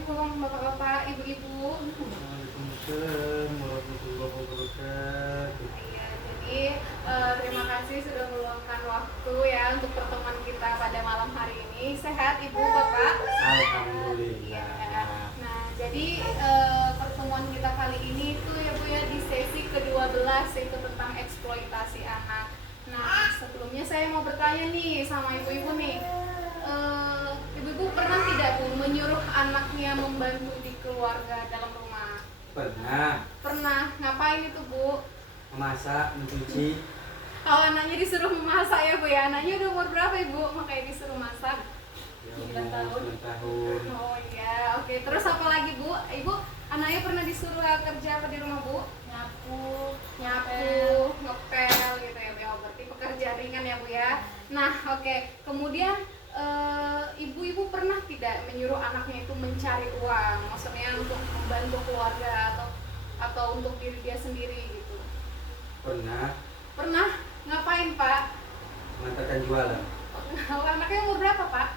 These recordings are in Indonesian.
Assalamualaikum bapak-bapak, ibu-ibu. Waalaikumsalam warahmatullahi wabarakatuh. Iya, jadi terima kasih sudah meluangkan waktu ya untuk pertemuan kita pada malam hari ini. Sehat ibu bapak? Iya. Alhamdulillah. Nah, jadi pertemuan kita kali ini itu ya bu ya di sesi ke-12 yaitu tentang eksploitasi anak. Nah, sebelumnya saya mau bertanya nih sama ibu-ibu nih. Ibu-ibu pernah tidak bu menyuruh anaknya membantu di keluarga dalam rumah? Pernah Pernah. Ngapain itu bu? memasak, mencuci. Kalau anaknya disuruh memasak ya bu ya, anaknya udah umur berapa ibu makanya disuruh masak? Ya, 9 umur tahun. 9 tahun. Oh iya, oke. Terus apa lagi bu? Ibu anaknya pernah disuruh kerja apa di rumah bu? Nyapu, ngepel gitu ya bu ya. Berarti pekerjaan ringan ya bu ya. Nah oke, kemudian ibu-ibu pernah tidak menyuruh anaknya itu mencari uang, maksudnya untuk membantu keluarga atau untuk diri dia sendiri gitu? Pernah Pernah. Ngapain pak? mengantarkan jualan. Anaknya umur berapa pak?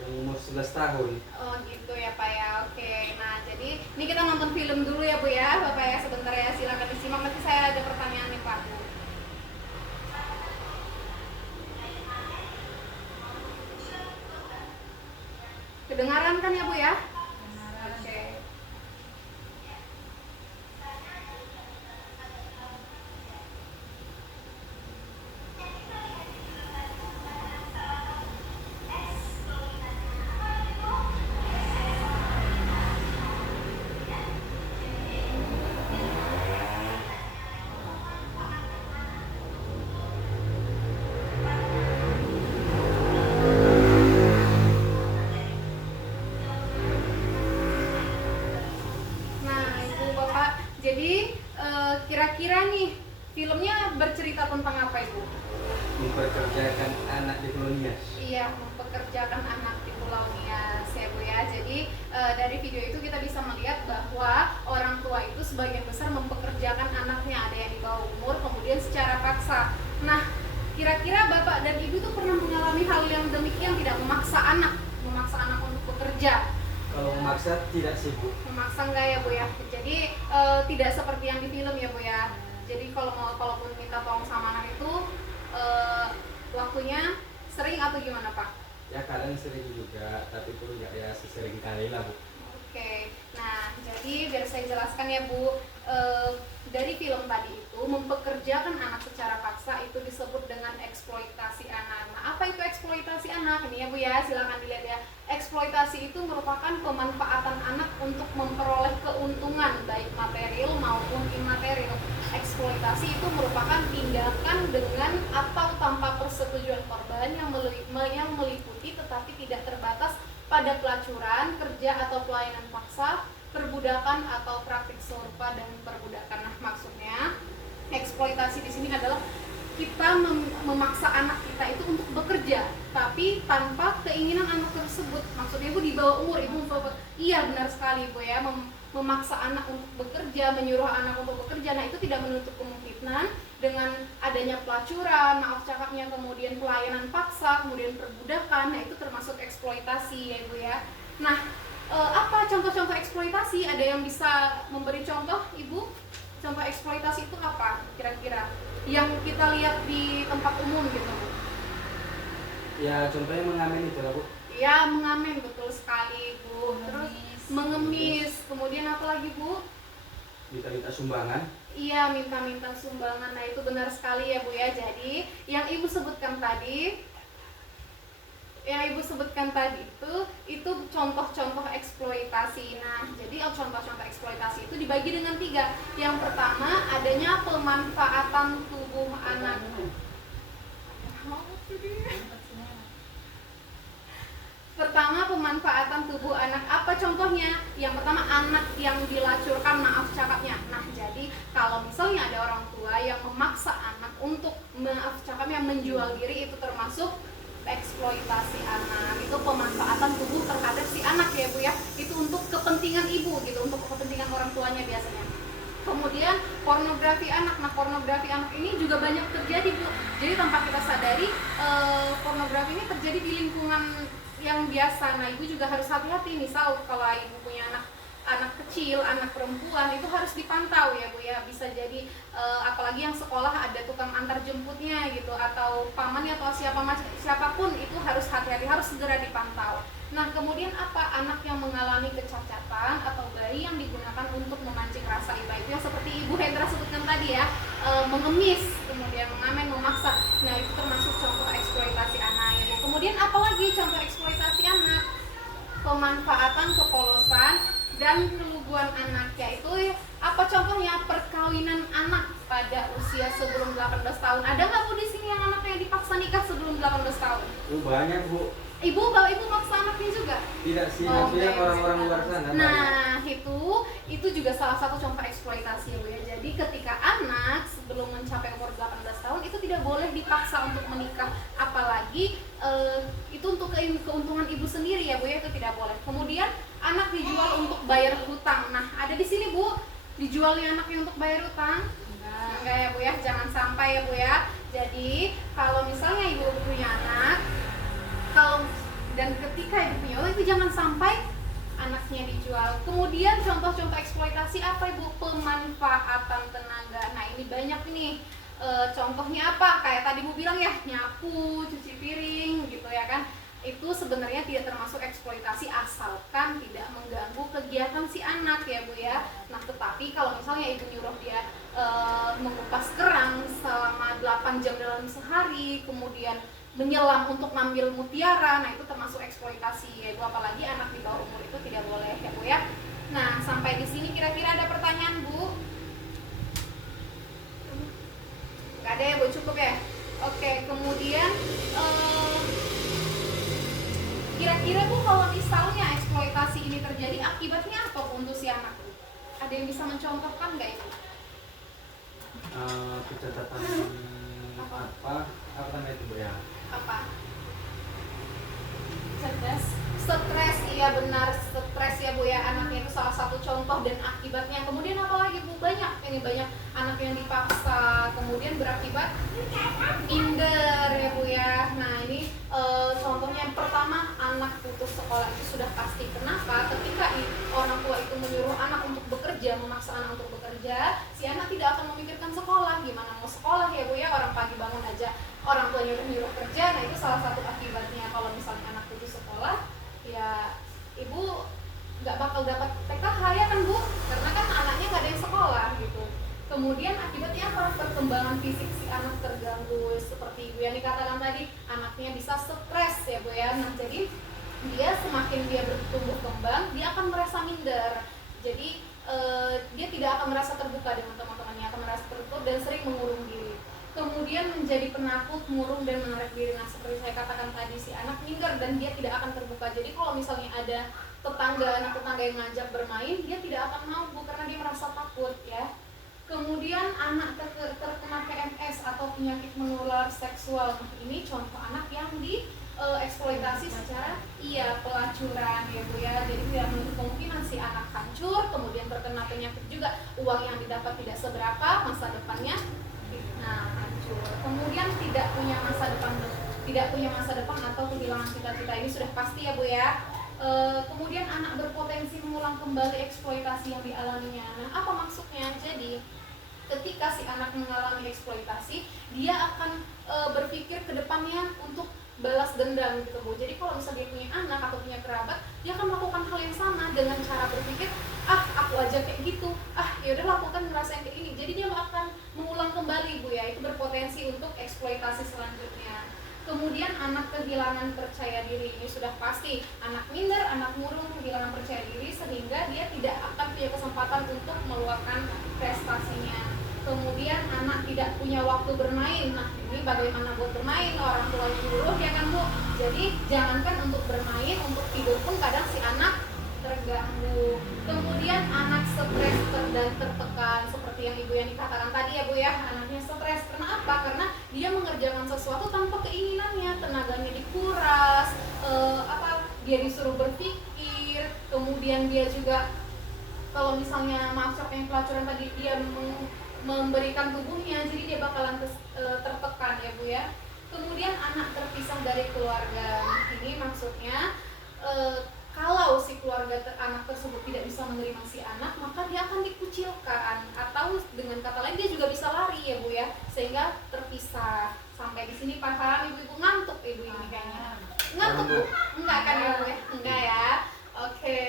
Yang umur 11 tahun. Oh gitu ya pak ya, oke. Nah jadi ini kita nonton film dulu ya bu ya bapak ya, sebentar ya, silakan disimak, nanti saya ada pertanyaan nih pak bu. Kedengaran kan ya bu ya? Oke. Nah ibu bapak, jadi kira-kira nih filmnya bercerita tentang apa ibu? Memperkerjakan anak di kolonias. Iya, mempekerjakan anak di Pulau Nias ya bu ya. Jadi dari video itu kita bisa melihat bahwa orang tua itu sebagian besar mempekerjakan anaknya, ada yang di bawah umur, kemudian secara paksa. Nah, kira-kira bapak dan ibu tuh pernah mengalami hal yang demikian tidak, memaksa anak untuk bekerja? Kalau memaksa tidak sibuk. Memaksa enggak ya bu ya? Jadi tidak seperti yang di film ya bu ya. Jadi kalaupun minta tolong sama anak itu waktunya sering atau gimana pak? Ya kadang sering juga, tapi itu nggak ya sesering kali lah bu. Oke, nah jadi biar saya jelaskan ya Bu, dari film tadi itu mempekerjakan anak secara paksa itu disebut dengan eksploitasi anak. Nah apa itu eksploitasi anak? Ini ya Bu ya, silakan dilihat ya. Eksploitasi itu merupakan pemanfaatan anak untuk memperoleh keuntungan baik material maupun imaterial. Eksploitasi itu merupakan tindakan dengan atau tanpa persetujuan korban yang meliputi tetapi tidak terbatas pada pelacuran, kerja atau pelayanan paksa, perbudakan atau praktik serupa dan perbudakan. Nah, maksudnya eksploitasi di sini adalah kita memaksa anak kita itu untuk bekerja, tapi tanpa keinginan anak tersebut. Maksudnya ibu di bawah umur, ibu iya benar sekali ibu ya, memaksa anak untuk bekerja, menyuruh anak untuk bekerja. Nah itu tidak menutup kemungkinan dengan adanya pelacuran, maaf cakapnya, kemudian pelayanan paksa, kemudian perbudakan. Nah itu termasuk eksploitasi ya ibu ya. Nah apa contoh-contoh eksploitasi? Ada yang bisa memberi contoh ibu? Contoh eksploitasi itu apa kira-kira yang kita lihat di tempat umum gitu bu? Ya contohnya mengamen itu lah bu. Ya mengamen, betul sekali bu. Terus mengemis, kemudian apa lagi bu? Minta-minta sumbangan. Iya, minta-minta sumbangan. Nah itu benar sekali ya bu ya. Jadi yang ibu sebutkan tadi itu contoh-contoh eksploitasi. Nah jadi contoh-contoh eksploitasi itu dibagi dengan 3. Yang pertama adanya pemanfaatan tubuh anak. Pertama, pemanfaatan tubuh anak. Apa contohnya? Yang pertama, anak yang dilacurkan, maaf cakapnya. Nah, jadi kalau misalnya ada orang tua yang memaksa anak untuk, maaf cakapnya, menjual diri, itu termasuk eksploitasi anak. Itu pemanfaatan tubuh terhadap si anak ya Bu ya. Itu untuk kepentingan ibu gitu, untuk kepentingan orang tuanya biasanya. Kemudian pornografi anak. Nah, pornografi anak ini juga banyak terjadi Bu. Jadi tanpa kita sadari, pornografi ini terjadi di lingkungan yang biasa. Nah, ibu juga harus hati-hati, misal kalau ibu punya anak kecil, anak perempuan, itu harus dipantau ya Bu ya. Bisa jadi apalagi yang sekolah ada tukang antar jemputnya gitu, atau pamannya atau siapapun, itu harus hati-hati, harus segera dipantau. Nah, kemudian apa? Anak yang mengalami kecacatan atau bayi yang digunakan untuk memancing rasa iba, itu yang seperti Ibu Hendra sebutkan tadi ya, mengemis, kemudian mengamen, memaksa. Nah, itu termasuk contoh eksploitasi anak ya. Kemudian apalagi contoh eksploitasi anak? Pemanfaatan kepolosan dan keluguan anak, yaitu apa contohnya? Perkawinan anak pada usia sebelum 18 tahun. Ada nggak Bu di sini yang anaknya dipaksa nikah sebelum 18 tahun? Banyak Bu. Ibu maksa anaknya juga? Tidak sih, maksudnya orang-orang luar sana. Nah, itu juga salah satu contoh eksploitasi ya Bu ya. Jadi ketika anak sebelum mencapai umur 18 tahun itu tidak boleh dipaksa untuk menikah, apalagi itu untuk keuntungan ibu sendiri ya Bu ya, itu tidak boleh. Kemudian anak dijual untuk bayar hutang. Nah, ada di sini Bu, dijualnya anaknya untuk bayar hutang? Enggak ya Bu ya, jangan sampai ya Bu ya. Jadi kalau misalnya ibu punya anak, dan ketika ibu punya uang, itu jangan sampai anaknya dijual. Kemudian contoh-contoh eksploitasi apa Ibu? Pemanfaatan tenaga. Nah, ini banyak nih. Contohnya apa? Kayak tadi Bu bilang ya, nyapu, cuci piring gitu ya kan. Itu sebenarnya tidak termasuk eksploitasi asalkan tidak mengganggu kegiatan si anak ya Bu ya. Nah, tetapi kalau misalnya ibu nyuruh dia mengupas kerang selama 8 jam dalam sehari, kemudian menyelam untuk ngambil mutiara, nah itu termasuk eksploitasi ya Bu, apalagi anak di bawah umur itu tidak boleh ya Bu ya. Nah, sampai di sini kira-kira ada pertanyaan Bu? Nggak ada ya Bu, cukup ya? Oke, kemudian kira-kira Bu, kalau misalnya eksploitasi ini terjadi, akibatnya apa Bu untuk si anak Bu? Ada yang bisa mencontohkan nggak Ibu? Kecacatan apa namanya itu Bu ya? Apa? Stres, iya benar, stres ya Bu ya, anaknya itu salah satu contoh dan akibatnya. Kemudian apa lagi Bu? Banyak anak yang dipaksa, kemudian berakibat minder ya Bu ya. Nah, ini contohnya yang pertama, anak putus sekolah itu sudah pasti. Kenapa? Ketika orang tua itu menyuruh anak untuk bekerja, memaksa anak untuk bekerja, si anak tidak akan memikirkan sekolah. Gimana mau sekolah ya Bu ya, orang pagi bangun aja orang tuanya udah nyuruh kerja. Nah, itu salah satu akibatnya. Kalau misalnya anak putus sekolah, ya ibu nggak bakal dapat PKH ya kan Bu, karena kan anaknya nggak ada yang sekolah gitu. Kemudian akibatnya apa? Perkembangan fisik si anak terganggu, seperti Ibu yang dikatakan tadi, anaknya bisa stres ya Bu ya. Nah, jadi dia semakin dia bertumbuh kembang, dia akan merasa minder. Jadi dia tidak akan merasa terbuka dengan teman-temannya, akan merasa tertutup dan sering mengurung diri. Kemudian menjadi penakut, murung, dan menarik diri. Nah, seperti saya katakan tadi, si anak minder dan dia tidak akan terbuka. Jadi kalau misalnya ada anak tetangga yang ngajak bermain, dia tidak akan mau Bu, karena dia merasa takut ya. Kemudian anak terkena PMS atau penyakit menular seksual. Nah, ini contoh anak yang eksploitasi secara pelacuran ya Bu ya. Jadi tidak menutup kemungkinan si anak hancur, kemudian terkena penyakit juga, uang yang didapat tidak seberapa, masa depannya hancur. Kemudian tidak punya masa depan atau kehilangan cita-cita, ini sudah pasti ya Bu ya. Kemudian anak berpotensi mengulang kembali eksploitasi yang dialaminya. Nah, apa maksudnya? Jadi ketika si anak mengalami eksploitasi, dia akan berpikir ke depannya untuk balas dendam gitu Bu. Jadi kalau misalnya dia punya anak atau punya kerabat, dia akan melakukan hal yang sama dengan cara berpikir, aku aja kayak gitu, ya udah lakukan ngerasain kayak ini. Jadi dia akan mengulang kembali Bu ya. Itu berpotensi untuk eksploitasi selanjutnya. Kemudian anak kehilangan percaya diri, ini sudah pasti. Anak minder, anak murung, kehilangan percaya diri sehingga dia tidak akan punya kesempatan untuk meluapkan prestasinya. Kemudian anak tidak punya waktu bermain. Nah, ini bagaimana buat bermain? Orang tua nyuruh ya kan Bu. Jadi jangankan untuk bermain, untuk tidur pun kadang si anak terganggu. Kemudian anak stres dan tertekan, seperti yang Ibu yang dikatakan tadi ya Bu ya. Anaknya stres karena apa? Karena dia mengerjakan sesuatu tanpa keinginannya, tenaganya dikuras, dia disuruh berpikir. Kemudian dia juga kalau misalnya masuk yang pelacuran tadi, dia memberikan tubuhnya, jadi dia bakalan tertekan ya Bu ya. Kemudian anak terpisah dari keluarga. Ini maksudnya kalau si anak tersebut tidak bisa menerima si anak, maka dia akan dikucilkan, atau dengan kata lain dia juga bisa lari ya Bu ya, sehingga terpisah. Sampai di sini paham ibu-ibu? Ngantuk ibu ini kayaknya. Ngantuk Bu? Enggak kan ya Bu ya? Enggak ya. Oke.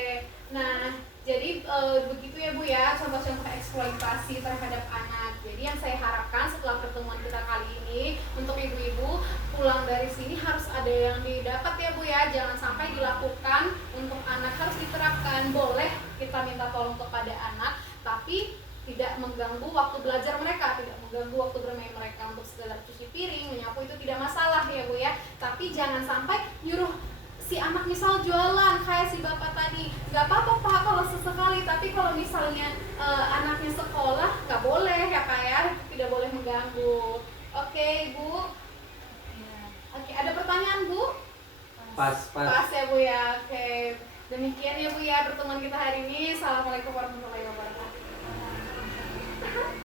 Nah, jadi begitu ya Bu ya, contoh-contoh eksploitasi terhadap anak. Jadi yang saya harapkan setelah pertemuan kita kali ini, untuk ibu-ibu pulang dari sini harus ada yang didapat ya Bu ya. Jangan sampai dilakukan untuk anak, harus diterapkan. Boleh kita minta tolong kepada anak, tapi tidak mengganggu waktu belajar mereka, tidak mengganggu waktu bermain mereka. Untuk sekedar cuci piring, menyapu itu tidak masalah ya Bu ya. Tapi jangan sampai nyuruh si anak misal jualan kayak si bapak tadi, nggak apa-apa Pak kalau sesekali, tapi kalau misalnya anaknya sekolah nggak boleh ya Pak ya, tidak boleh mengganggu. Oke Bu. Oke, ada pertanyaan Bu? Pas Pas ya Bu ya. Oke, demikian ya Bu ya pertemuan kita hari ini. Assalamualaikum warahmatullahi wabarakatuh.